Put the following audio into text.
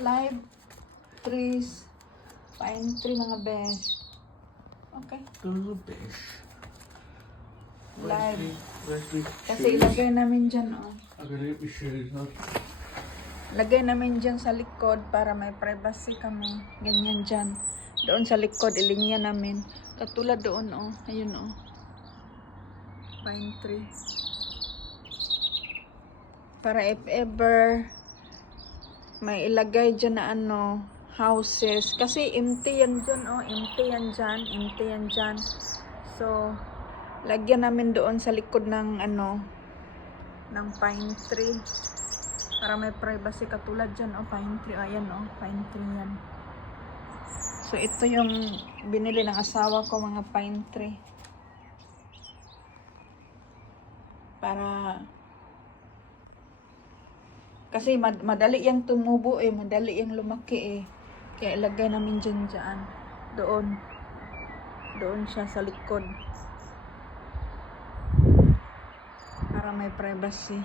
live trees, pine tree mga besh. Okay. Besh. Live. Where's the Kasi ilagay namin dyan, oh. shoes? Lagay namin dyan sa likod para may privacy kami. Ganyan dyan. Doon sa likod, ilinya namin. Katulad doon, oh. Ayun, oh. Pine tree. Para if ever may ilagay dyan na ano, houses. Kasi empty yan dyan, oh. Empty yan dyan. Empty yan dyan. So, lagyan namin doon sa likod ng ano, ng pine tree. Para may privacy katulad dyan, oh, pine tree. Ayan, oh, pine tree yan. So, ito yung binili ng asawa ko, mga pine tree. Para, kasi madali yung tumubo eh, madali yung lumaki eh. Kaya ilagay namin dyan. Doon. Doon siya sa likod. Para may privacy.